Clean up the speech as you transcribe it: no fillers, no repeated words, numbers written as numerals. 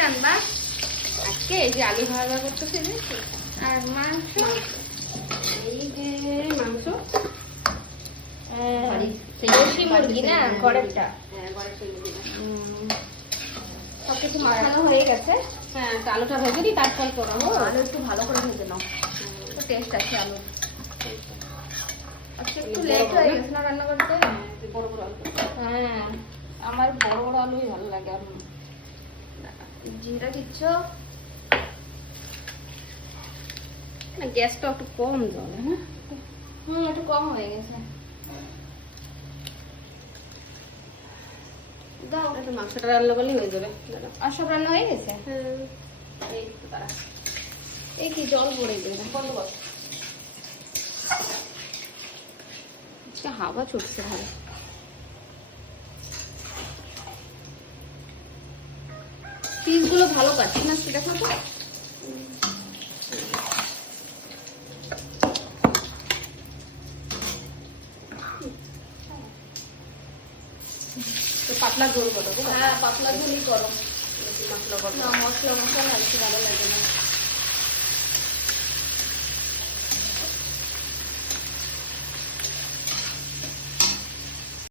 রান্না? আজকে এই যে আলু ভাজা করতেছি নাকি, আর মাংস? এই যে মাংস দেশি মুরগি না, ঘরেরটা। হ্যাঁ ঘরের সেই মুরগি। সবকিছু মাখানো হয়ে গেছে। হ্যাঁ আলুটা ভেজে দিই তারপর করাবো। আলু একটু ভালো করে ভেজে নাও, তো টেস্ট আছে আলু। আজকে একটু লেট হয়ে গেছে না রান্না করতে। বড় বড় আলু, হ্যাঁ, আমার বড় বড় আলুই ভালো লাগে। আর জিরা দিচ্ছ? না গ্যাসটা একটু কম জ্বলে। হ্যাঁ একটু কম হয়ে গেছে। দাও, একটু মাংসটা রান্না করলেই হয়ে যাবে। দাদা আর সব রান্না হয়ে গেছে? এই তো তারা এই কি জল পড়ে গেছে। বন্ধ কর। আজকে হাওয়া ছুটছে ভালো। পিসগুলো ভালো কাটছি না, সেটা দেখো তো। তো পাতলা ঝোল করো। হ্যাঁ, পাতলা ঝোলই করো। মশলা করো। না, মশলা একটু ভালো লাগে না।